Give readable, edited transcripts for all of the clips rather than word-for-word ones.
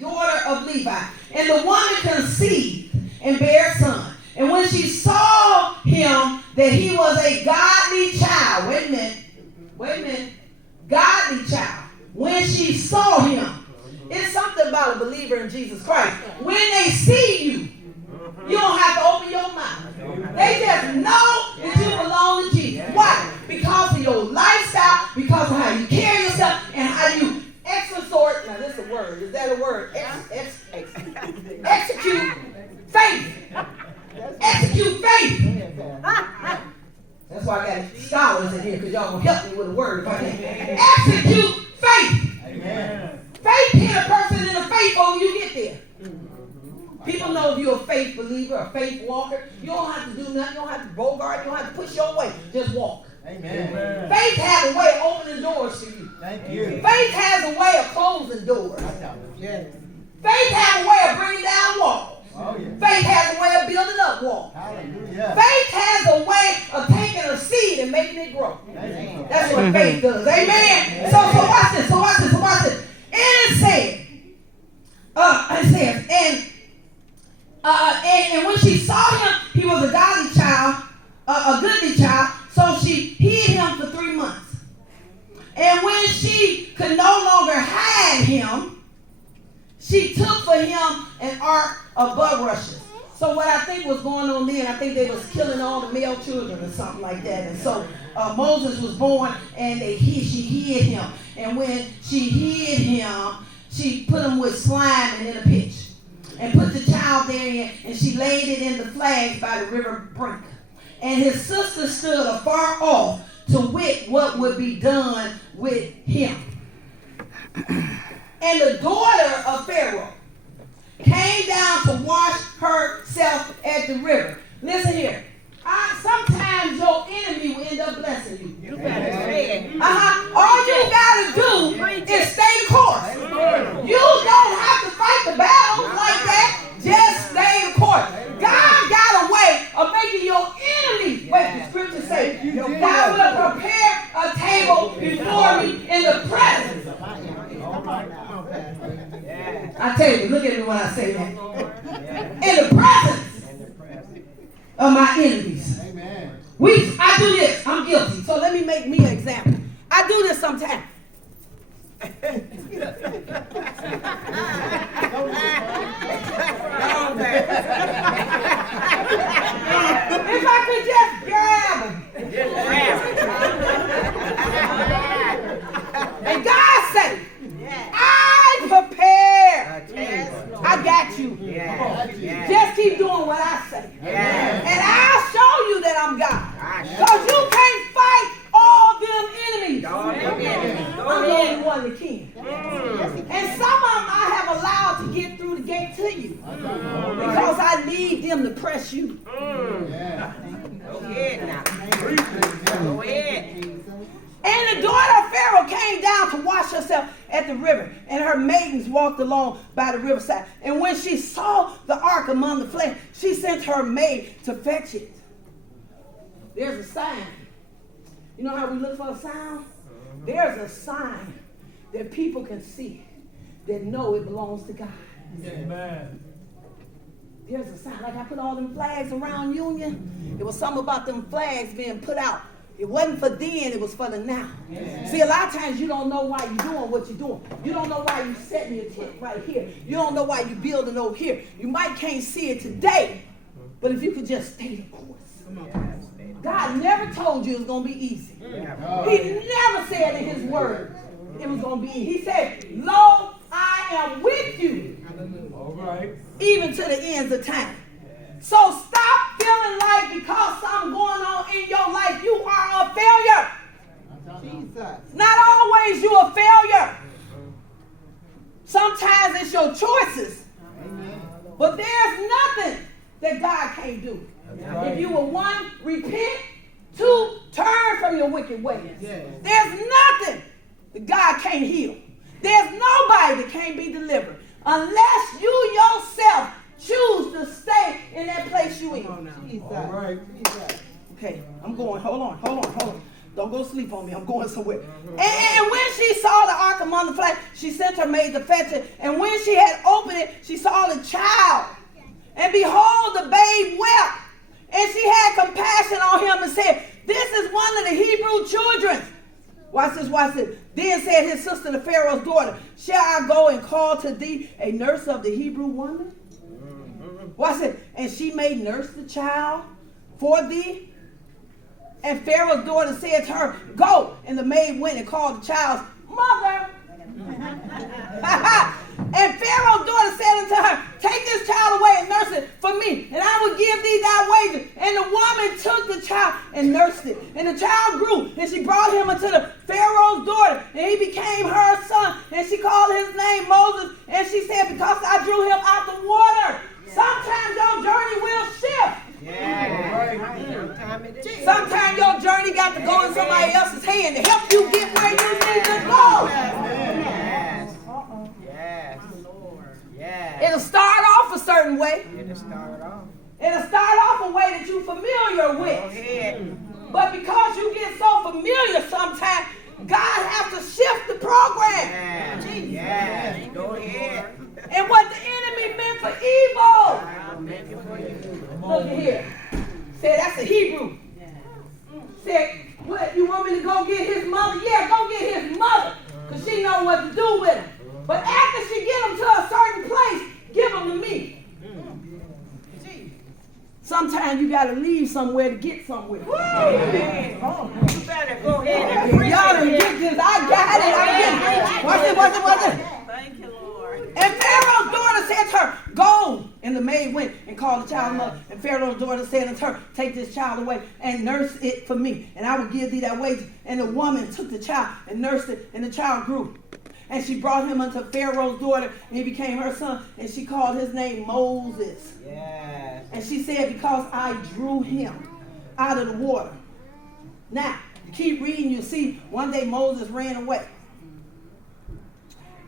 daughter of Levi. And the woman conceived and bare a son. And when she saw him that he was a godly child, wait a minute, godly child. When she saw him, it's something about a believer in Jesus Christ. When they see you, you don't have to open your mouth. They just know that you belong to Jesus. Why? Because of your lifestyle, because of how you carry yourself, and how you exhort. Now, this is a word. Is that a word? Execute faith. Execute faith. That's why I got scholars in here, because y'all gonna help me with a word if I can. Execute faith. Amen. Faith hit a person in the faith before you get there. People know if you're a faith believer, a faith walker. You don't have to do nothing. You don't have to bogart. You don't have to push your way. Just walk. Amen. Faith has a way of opening doors for you. Thank you. Faith has a way of closing doors. Yes. Faith has a way of bringing down walls. Oh, yeah. Faith has a way of building up walls. Hallelujah. Faith has a way of taking a seed and making it grow. Amen. That's what faith does. Amen. So watch this. So watch this. And it says, and when she saw him, he was a godly child, a goodly child. So she hid him for 3 months. And when she could no longer hide him, she took for him an ark of bulrushes. So what I think was going on then, I think they was killing all the male children or something like that. And so Moses was born, and she hid him. And when she hid him, she put him with slime and in a pitch, and put the child therein, and she laid it in the flags by the river brink. And his sister stood afar off to wit what would be done with him. And the daughter of Pharaoh came down to wash herself at the river. Listen here. Sometimes your enemy will end up blessing you. You better say it. All you got to do is stay the course. You don't have to fight the battles like that. Just stay the course. God got a way of making your enemy, the scripture says, God will prepare a table before me in the presence. I tell you, look at me when I say that. In the presence of my enemies. Amen. I do this. I'm guilty. So let me make me an example. I do this sometimes. If I could just grab him. And God said, I prepare. I got you. Just keep doing what I say. And I'll show you that I'm God. Because you can't fight all them enemies. I'm the only one that can. And some of them I have allowed to get through the gate to you. Because I need them to press you. Go ahead now. Go ahead. And the daughter of Pharaoh came down to wash herself at the river, and her maidens walked along by the riverside. And when she saw the ark among the flames, she sent her maid to fetch it. There's a sign. You know how we look for a sign? There's a sign that people can see that know it belongs to God. Amen. There's a sign. Like I put all them flags around Union. It was something about them flags being put out. It wasn't for then, it was for the now. Yeah. See, a lot of times you don't know why you're doing what you're doing. You don't know why you're setting your tent right here. You don't know why you're building over here. You might can't see it today, but if you could just stay the course. God never told you it was going to be easy. Yeah. He never said in his word it was going to be easy. He said, lo, I am with you. All right. Even to the ends of time. So stop feeling like because something going on in your life, you are a failure. Jesus. Not always you a failure. Sometimes it's your choices. Amen. But there's nothing that God can't do. Right. If you will, 1, repent, 2, turn from your wicked ways. Yes. There's nothing that God can't heal. There's nobody that can't be delivered unless you yourself choose to stay in that place you in. All right. Okay, I'm going. Hold on. Don't go sleep on me. I'm going somewhere. And when she saw the ark among the flags, she sent her maid to fetch it. And when she had opened it, she saw the child. And behold, the babe wept. And she had compassion on him and said, this is one of the Hebrew children. Watch this, watch this. Then said his sister, the Pharaoh's daughter, shall I go and call to thee a nurse of the Hebrew woman? Watch it. And she may nurse the child for thee. And Pharaoh's daughter said to her, go. And the maid went and called the child's mother. And Pharaoh's daughter said unto her, take this child away and nurse it for me, and I will give thee thy wages. And the woman took the child and nursed it. And the child grew, and she brought him unto the Pharaoh's daughter, and he became her son. And she called his name Moses. And she said, because I drew him out the water. Sometimes your journey will shift. Sometimes your journey got to go in somebody else's hand to help you get where you need to go. It'll start off a certain way. It'll start off a way that you're familiar with. But because you get so familiar sometimes, God has to shift the program. Go ahead. And what the enemy meant for evil. Look at here. Say, that's a Hebrew. Say, what, you want me to go get his mother? Yeah, go get his mother. Because she knows what to do with him. But after she get him to a certain place, give him to me. Sometimes you got to leave somewhere to get somewhere. You better go ahead and y'all didn't get this. I got it. I'm getting it. Watch it. Thank you, Lord. And Pharaoh's daughter said to her, go. And the maid went and called the child's mother. And Pharaoh's daughter said unto her, take this child away and nurse it for me, and I will give thee that wages. And the woman took the child and nursed it, and the child grew. And she brought him unto Pharaoh's daughter, and he became her son. And she called his name Moses. Yes. And she said, because I drew him out of the water. Now, keep reading, you see, one day Moses ran away.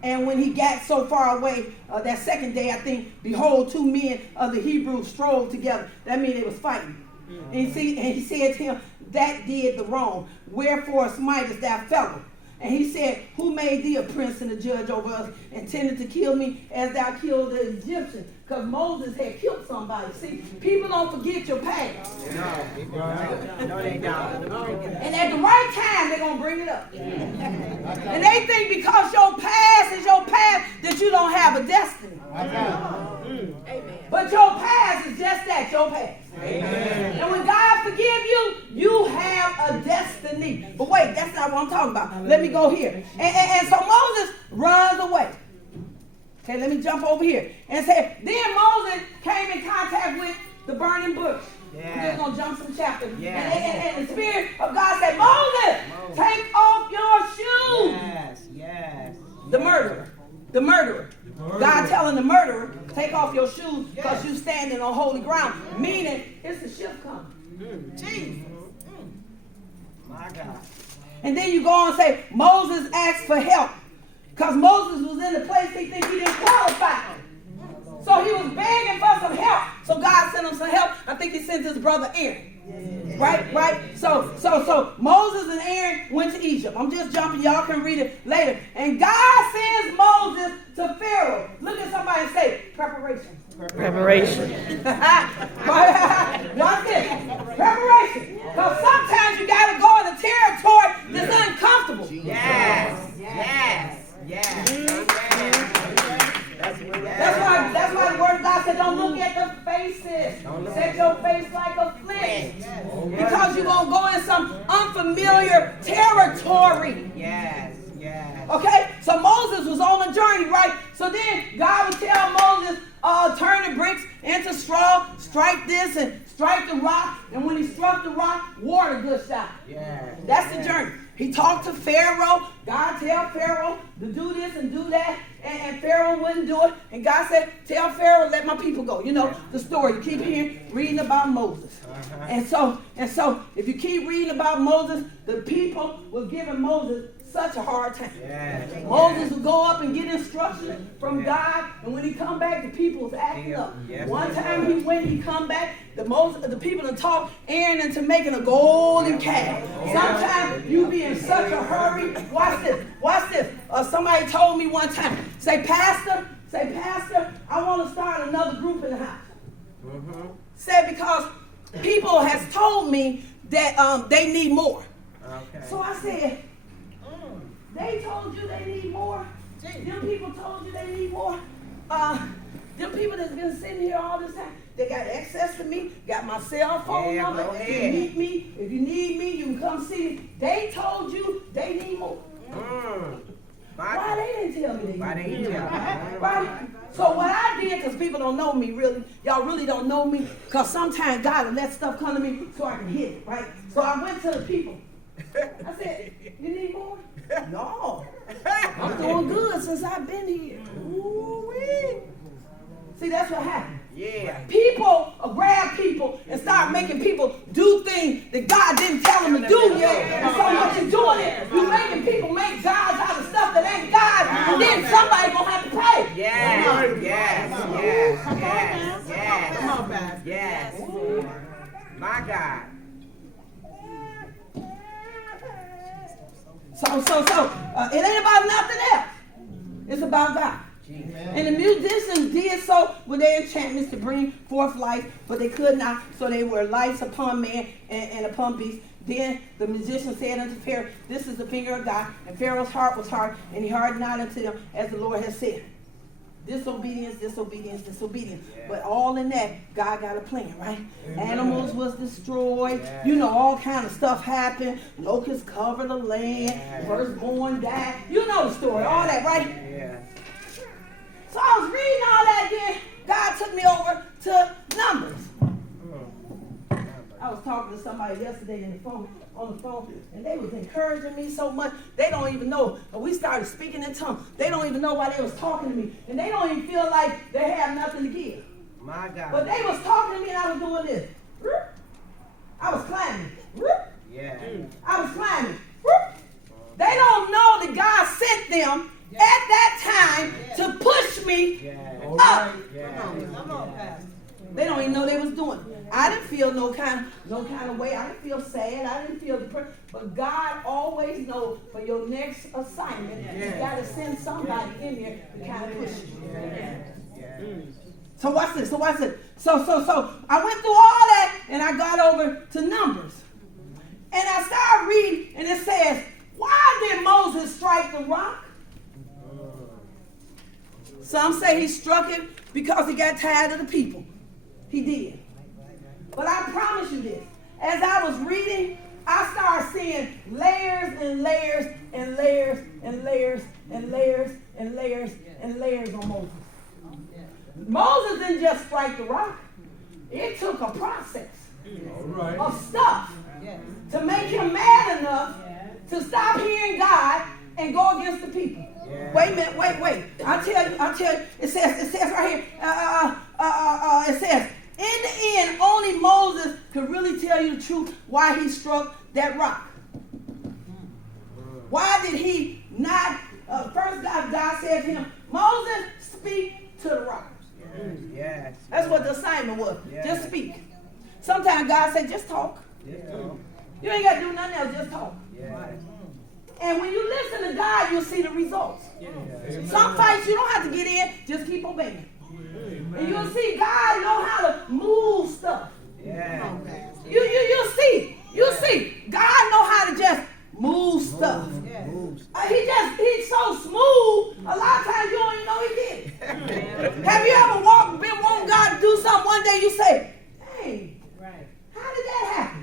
And when he got so far away, that second day, I think, behold, two men of the Hebrews strove together. That means they was fighting. Mm-hmm. And he said to him, that did the wrong. Wherefore smitest thou fellow? And he said, who made thee a prince and a judge over us, intended to kill me as thou killed the Egyptians? Because Moses had killed somebody. See, people don't forget your past. No, they don't. And at the right time, they're going to bring it up. And they think because your past is your past, that you don't have a destiny. Amen. But your past is just that, your past. Amen. And when God forgive you, you have a destiny. But wait, that's not what I'm talking about. Let me go here. And so Moses runs away. Okay, let me jump over here. And say, then Moses came in contact with the burning bush. Yeah. We're just going to jump some chapters. Yeah. And the Spirit of God said, Moses, take off your shoes. Yes. The murderer. God telling the murderer, take off your shoes because you're standing on holy ground. Meaning, it's a shift coming. Jesus. My God. And then you go on and say, Moses asked for help. Because Moses was in the place he think he didn't qualify. So he was begging for some help. So God sent him some help. I think he sent his brother Aaron. Right? So Moses and Aaron went to Egypt. I'm just jumping. Y'all can read it later. And God sends Moses to Pharaoh. Look at somebody and say, preparation. Watch this. Preparation. Because sometimes you got to go in a territory that's uncomfortable. Yes. That's why the word of God said, don't look at the faces. Set your face like a flint. Because you're going to go in some unfamiliar territory. Yes. Okay? So Moses was on a journey, right? So then God would tell Moses, turn the bricks into straw, strike this and strike the rock. And when he struck the rock, water gushed out. That's the journey. He talked to Pharaoh. God tell Pharaoh to do this and do that. And Pharaoh wouldn't do it. And God said, tell Pharaoh, let my people go. You know the story. You keep reading about Moses. And so, if you keep reading about Moses, the people were giving Moses such a hard time. Yes. Moses would go up and get instruction from God, and when he come back, the people was acting up. Yes. One time he come back, the people would talk Aaron into making a golden calf. Sometimes you be in such a hurry. Watch this. Somebody told me one time, say, Pastor, I want to start another group in the house. Said because people has told me that they need more. Okay. So I said, they told you they need more? Them people told you they need more? Them people that's been sitting here all this time, they got access to me, got my cell phone number. If you need me, you can come see me. They told you they need more. Why they didn't tell me they need more? Right? So what I did, because people don't know me really, y'all really don't know me, because sometimes God will let stuff come to me so I can hit it, right? So I went to the people. I said, you need more? No. I'm doing good since I've been here. Ooh-wee. See, that's what happened. Yeah. People grab people and start making people do things that God didn't tell them to do yet. And so much is doing it. You're making people make gods out of stuff that ain't God, and then somebody gonna have to pay. Yes. Come on, Pastor. Yes. My God. So, it ain't about nothing else. It's about God. And the musicians did so with their enchantments to bring forth life, but they could not, so they were lights upon man and upon beast. Then the musician said unto Pharaoh, this is the finger of God. And Pharaoh's heart was hard, and he hardened not unto them, as the Lord has said. Disobedience. Yeah. But all in that, God got a plan, right? Amen. Animals was destroyed. Yeah. You know, all kind of stuff happened. Locusts covered the land. Yeah. Firstborn died. You know the story, all that, right? Yeah. So I was reading all that, then God took me over to Numbers. I was talking to somebody yesterday on the phone, and they was encouraging me so much. They don't even know. We started speaking in tongues. They don't even know why they was talking to me, and they don't even feel like they have nothing to give. My God. But they was talking to me, and I was doing this. I was climbing. Yeah. I was climbing. They don't know that God sent them at that time to push me up. Come on, Pastor. They don't even know they was doing it. I didn't feel no kind of way. I didn't feel sad. I didn't feel depressed. But God always knows for your next assignment, you got to send somebody in there to kind of push you. So watch this. So I went through all that, and I got over to Numbers. And I started reading, and it says, why did Moses strike the rock? Some say he struck it because he got tired of the people. He did. But I promise you this. As I was reading, I started seeing layers and layers and layers and layers and layers and layers and layers on Moses. Moses didn't just strike the rock. It took a process of stuff to make him mad enough to stop hearing God and go against the people. Wait a minute, wait. I'll tell you. It says right here, it says, in the end, only Moses could really tell you the truth why he struck that rock. Why did he not, first God said to him, Moses, speak to the rock. Yes. That's what the assignment was. Just speak. Sometimes God said, just talk. You ain't got to do nothing else, just talk. And when you listen to God, you'll see the results. Some fights you don't have to get in, just keep obeying. And you'll see God know how to move stuff. You'll see. God know how to just move stuff. He's so smooth, a lot of times you don't even know he did it. Have you ever been wanting God to do something one day you say, hey, how did that happen?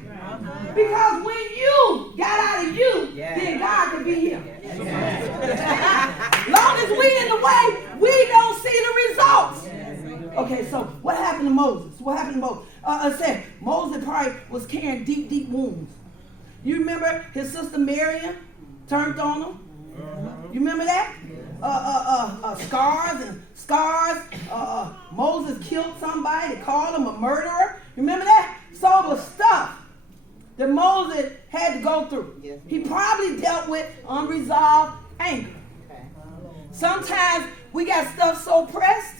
Because when you got out of you, then God can be him. Long as we in the way, we don't see the results. Okay, so what happened to Moses? It said Moses probably was carrying deep wounds. You remember his sister Miriam turned on him? You remember that? Scars. Moses killed somebody. They called him a murderer. Remember that? So the stuff that Moses had to go through. Yes. He probably dealt with unresolved anger. Okay. Sometimes we got stuff so pressed,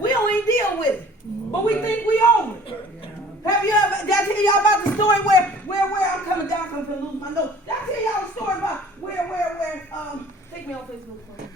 we don't even deal with it. But we think we over it. Have you ever, did I tell y'all about the story where I'm coming down, I'm going to lose my nose. Did I tell y'all a story about where, take me on Facebook, please.